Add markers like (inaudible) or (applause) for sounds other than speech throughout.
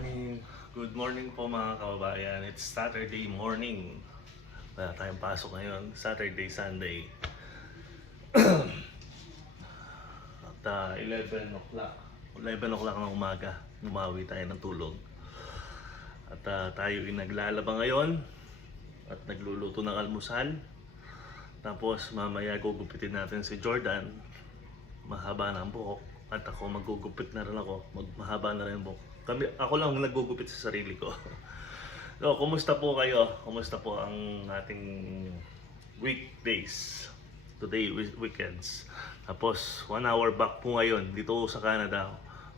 morning. Good morning po mga kababayan. It's Saturday morning. Wala tayong pasok ngayon. Saturday, Sunday. (clears throat) At ah, 11 o'clock. 11 o'clock ng umaga. Umawi tayo ng tulog. At ah, tayo ay naglalaba ngayon. At nagluluto ng almusal. Tapos mamaya gugupitin natin si Jordan. Mahaba na ang buhok. At ako magugupit na rin ako. Mag mahaba na rin buhok. Kami, ako lang ang nagugupit sa sarili ko. (laughs) so, kumusta po kayo? Kumusta po ang ating weekdays? Today, we- weekends. Tapos, one hour back po ngayon dito sa Canada.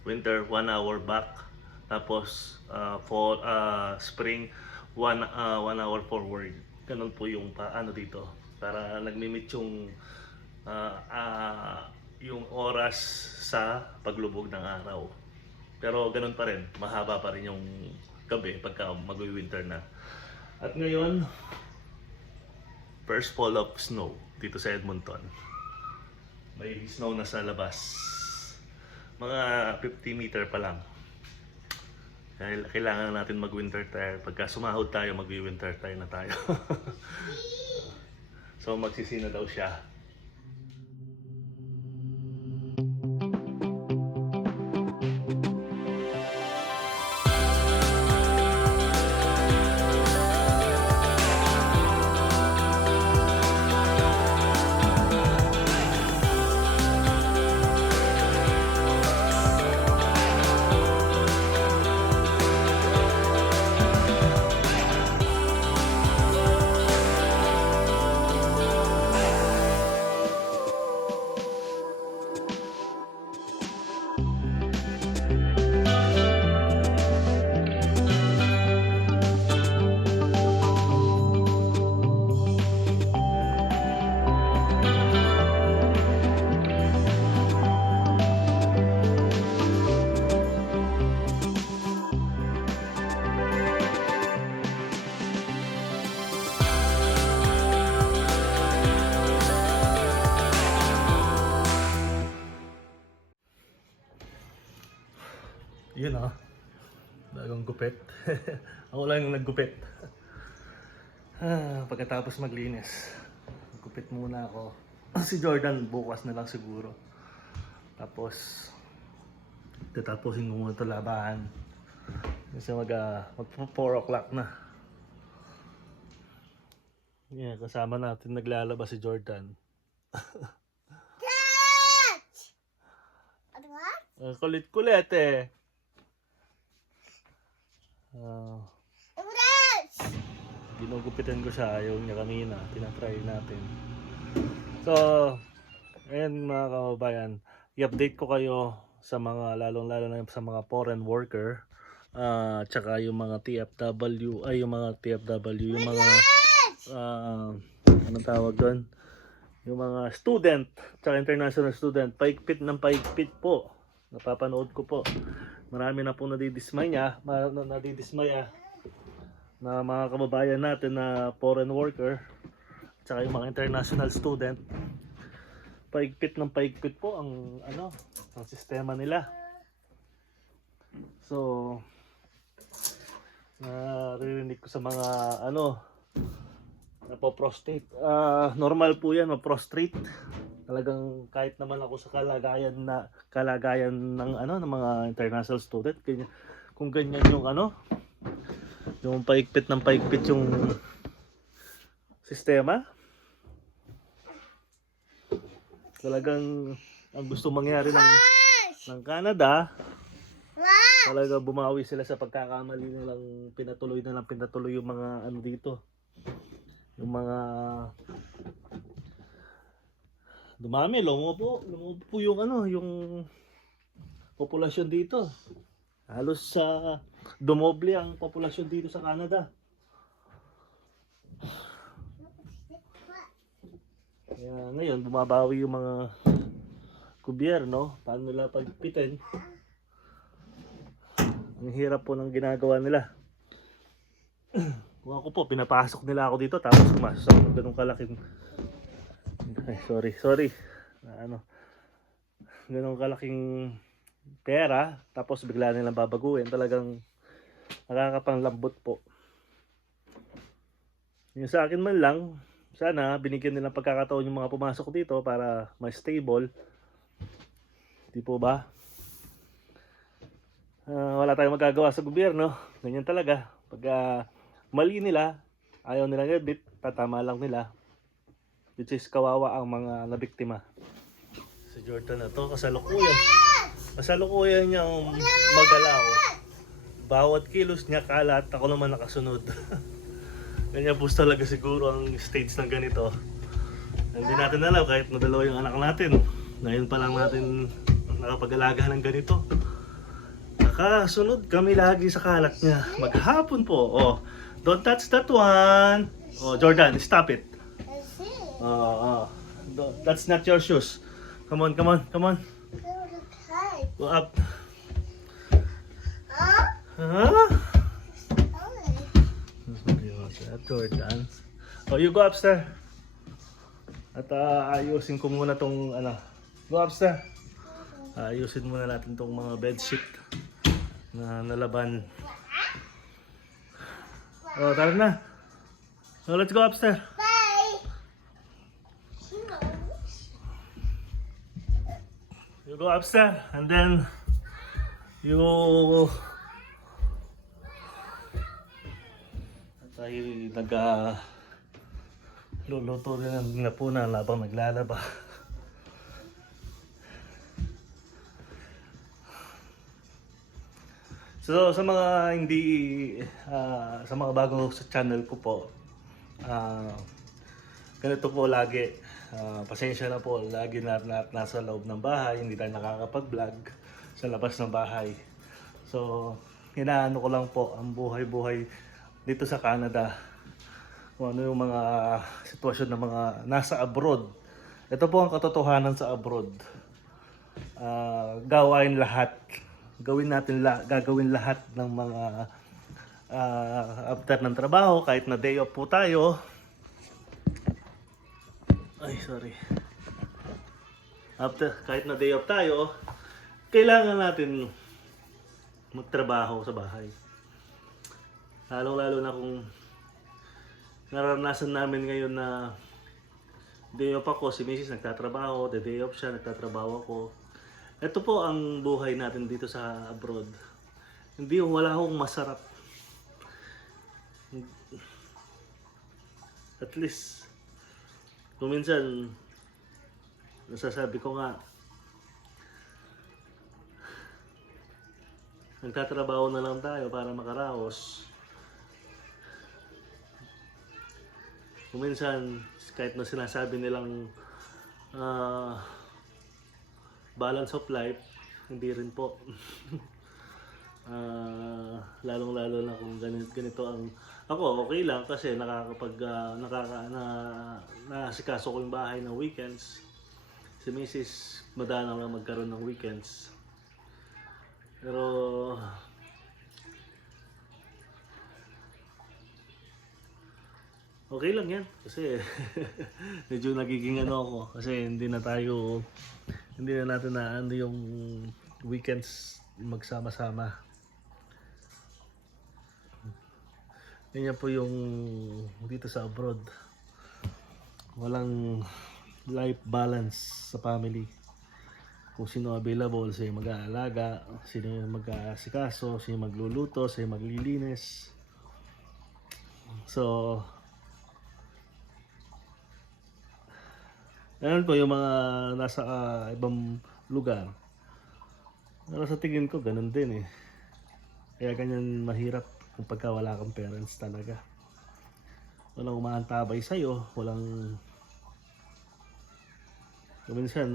Winter, one hour back. Tapos, uh, for uh, spring, one, uh, one hour forward. Ganun po yung paano dito. Para nagmi-meet yung ah, ah, yung oras sa paglubog ng araw. Pero ganun pa rin, mahaba pa rin yung gabi pagka mag-winter na. At ngayon, first fall of snow dito sa Edmonton. May snow na sa labas. Mga 50 meter pa lang. Dahil kailangan na natin mag-winter tire. Pagka sumahod tayo, mag-winter tire na tayo. (laughs) so magsisina daw siya. Yun ah. Bagong gupit. (laughs) Ako lang yung naggupit. ah, pagkatapos maglinis, gupit muna ako. (clears throat) si Jordan bukas na lang siguro. Tapos, tatapusin ko muna ito labahan. Kasi mag, uh, mag 4 o'clock na. Yeah, kasama natin naglalaba si Jordan. (laughs) Catch! Ano? Ang kulit-kulit eh. Catch! ginugupitan ko siya, ayaw niya kanina. Tinatry natin. So, ayan mga kababayan, i-update ko kayo sa mga, lalong-lalo na sa mga foreign worker, ah tsaka yung mga TFW, ay yung mga TFW, yung mga, ah anong tawag doon? Yung mga student, tsaka international student, paigpit ng paigpit po. Napapanood ko po. Marami na po nadidismay niya, ma- na- nadidismaya na mga kababayan natin na foreign worker tsaka yung mga international student. Paigpit ng paigpit po ang ano ang sistema nila. So naririnig ko sa mga ano napoprostate ah normal po yan maprostrate talagang kahit naman ako sa kalagayan na kalagayan ng ano ng mga international student ganyan, kung ganyan yung ano yung paigpit ng paigpit yung sistema. Talagang ang gusto mangyari ng ng Canada, talaga bumawi sila sa pagkakamali nilang pinatuloy na lang pinatuloy yung mga ano dito. Yung mga dumami, lumubo, lumubo po yung ano, yung populasyon dito. Halos sa dumoble ang populasyon dito sa Canada. Kaya ngayon, bumabawi yung mga gobyerno. Paano nila pagpitin? Ang hirap po ng ginagawa nila. Kung ako po, pinapasok nila ako dito tapos pumasok ako ng ganun kalaking... Ay, sorry, sorry. Ano, ganun kalaking pera tapos bigla nilang babaguhin. Talagang Nakakapanglambot po. Yung sa akin man lang, sana binigyan nilang pagkakataon yung mga pumasok dito para mas stable. Di po ba? Ah, wala tayong magagawa sa gobyerno. Ganyan talaga. Pag ah, mali nila, ayaw nila edit, tatama lang nila. Which is kawawa ang mga nabiktima. Si Jordan na to, kasalukuyan. Kasalukuyan niyang magalaw. Bawat kilos niya kalat, ako naman nakasunod. (laughs) Ganyan po talaga siguro ang stage ng ganito. Hindi natin alam kahit nadalawa yung anak natin. Ngayon pa lang natin nakapag-alaga ng ganito. Nakasunod kami lagi sa kalat niya. Maghapon po. Oh, don't touch that one. Oh, Jordan, stop it. Oh, oh. That's not your shoes. Come on, come on, come on. Go up. Huh? Jordan. Oh, you go upstairs. At ah, ayusin ko muna tong ano. Go upstairs. Ayusin muna natin tong mga bedsheet na nalaban. Oh, tara na. So, let's go upstairs. Bye. You go upstairs and then you tayo nag uh, luluto rin ng napuna habang naglalaba. So sa mga hindi ah, sa mga bago sa channel ko po ah, ganito po lagi. Ah, pasensya na po, lagi na, na nasa loob ng bahay, hindi tayo nakakapag-vlog sa labas ng bahay. So, hinaano ko lang po ang buhay-buhay dito sa Canada. Kung ano yung mga sitwasyon ng mga nasa abroad. Ito po ang katotohanan sa abroad. Ah, gawain lahat. Gawin natin la gagawin lahat ng mga ah, after ng trabaho, kahit na day off po tayo, ay, sorry. After, kahit na day off tayo, kailangan natin magtrabaho sa bahay. Lalong-lalo na kung naranasan namin ngayon na day off ako, si Mrs. nagtatrabaho, the day off siya, nagtatrabaho ako. Ito po ang buhay natin dito sa abroad. Hindi, wala akong masarap. At least, kung minsan, nasasabi ko nga, nagtatrabaho na lang tayo para makaraos. Kung minsan, kahit na sinasabi nilang ah, balance of life, hindi rin po. (laughs) Ah, lalong-lalo na kung ganito, ganito ang ako okay lang kasi nakakapag ah, nakaka na naasikaso ko yung bahay ng weekends. Si Mrs. madalang lang magkaroon ng weekends. Pero Okay lang yan kasi (laughs) medyo nagiging ano ako kasi hindi na tayo hindi na natin na ano yung weekends magsama-sama. Ganyan po yung dito sa abroad. Walang life balance sa family. Kung sino available, yung mag-aalaga, sino yung mag-aasikaso, sino magluluto, sino maglilinis. So, Ganun po yung mga nasa ah, ibang lugar. Pero sa tingin ko, ganun din eh. Kaya ganyan mahirap kung pagka wala kang parents talaga. Walang umaantabay sa'yo, walang... Kung minsan,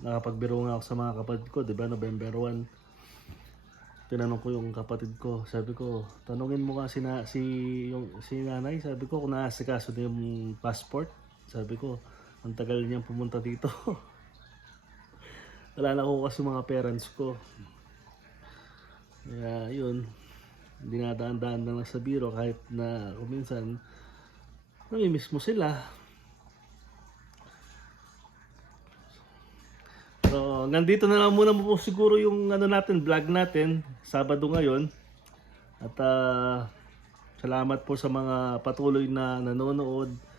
nakapagbiro nga ako sa mga kapatid ko, di ba, November 1. Tinanong ko yung kapatid ko, sabi ko, tanungin mo kasi na si, yung, si nanay, sabi ko kung naasikaso na yung passport. Sabi ko, ang tagal niyang pumunta dito. (laughs) Wala na ako kasi mga parents ko. Kaya yun, dinadaan-daan na lang sa biro kahit na kung minsan namimiss mo sila. So, nandito na lang muna po siguro yung ano natin, vlog natin, Sabado ngayon. At ah, salamat po sa mga patuloy na nanonood.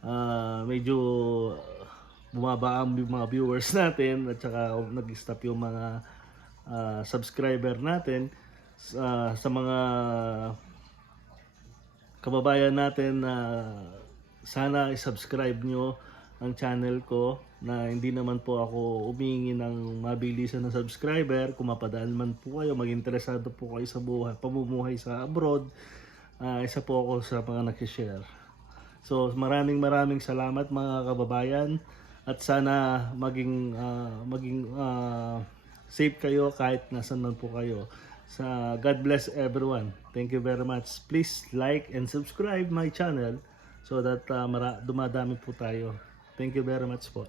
Ah, medyo bumaba ang mga viewers (laughs) natin at saka nag-stop yung mga ah, subscriber natin sa, sa mga kababayan natin na sana i-subscribe nyo ang channel ko na hindi naman po ako umingi ng mabilisan na subscriber. Kung mapadaan man po kayo, mag-interesado po kayo sa buhay, pamumuhay sa abroad, ah, isa po ako sa mga nag-share. So maraming maraming salamat mga kababayan at sana maging ah, maging ah, safe kayo kahit nasan man po kayo. Sa God bless everyone. Thank you very much. Please like and subscribe my channel so that ah, mara- dumadami po tayo. Thank you very much po.